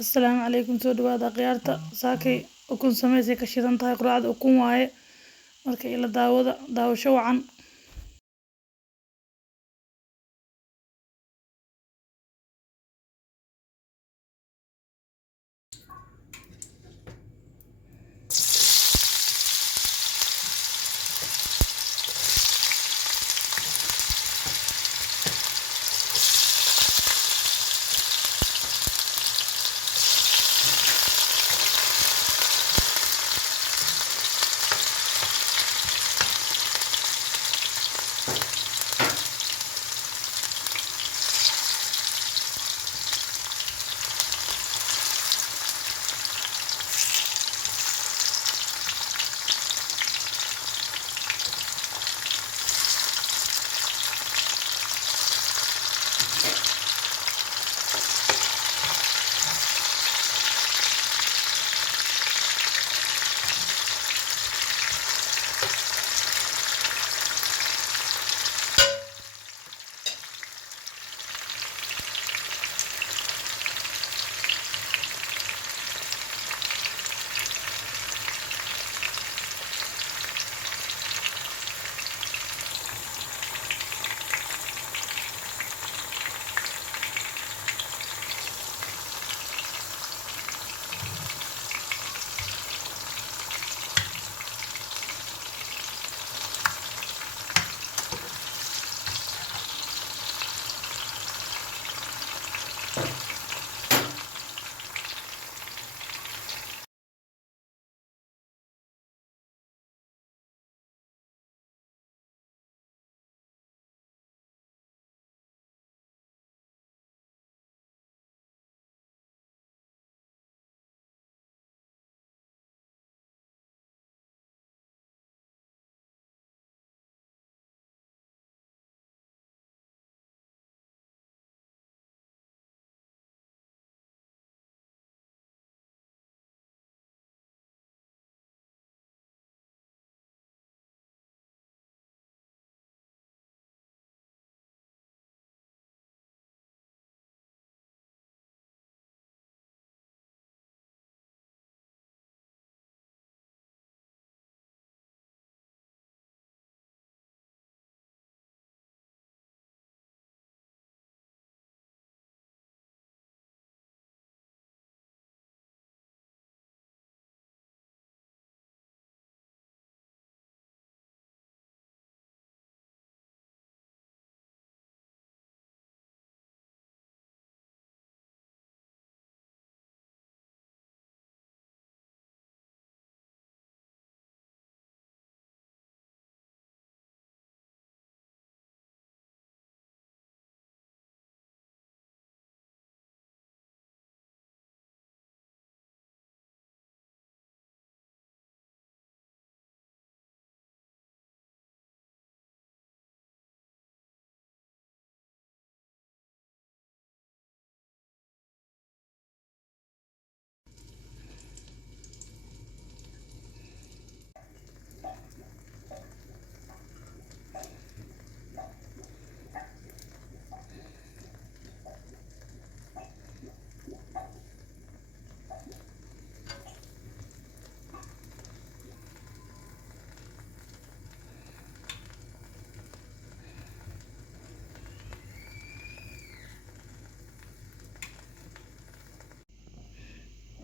Asalaamu calaykum, soo dhawaada khiyaarta. Saakay ukun samaysay ka shidan tahay quraacda ukun waaye. Marka ila daawasho wacan.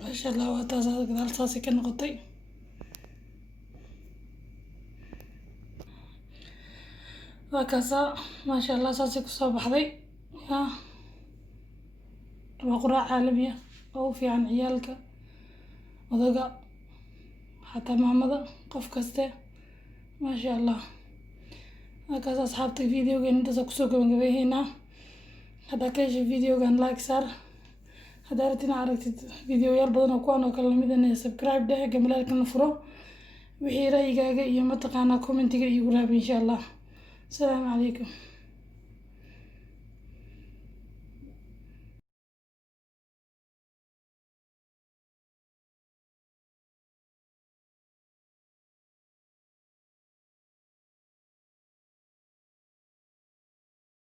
Masha Allah, waa taas gadaal saasi ka noqotay. Waa kaasa Masha Allah saasi ku soo baxday. Waa quraac caalami ah oo u fiican ciyaalka, odaga, xataa maamada, qof kaste. Masha Allah. Waa kaas asxaabta videogan intaas kusoo gabagabeynaa. Haddaa ka heshay videogan like saar. Haddaa rabtid inaad aragtid videoyaal badan oo kuwan oo kale lamid ah, subscribe dheh, gambalaalkana furo. Wixii ra'yigaaga iyo mataqaanaa commentiga iigu raab insha Allah. Asalaamu calaykum.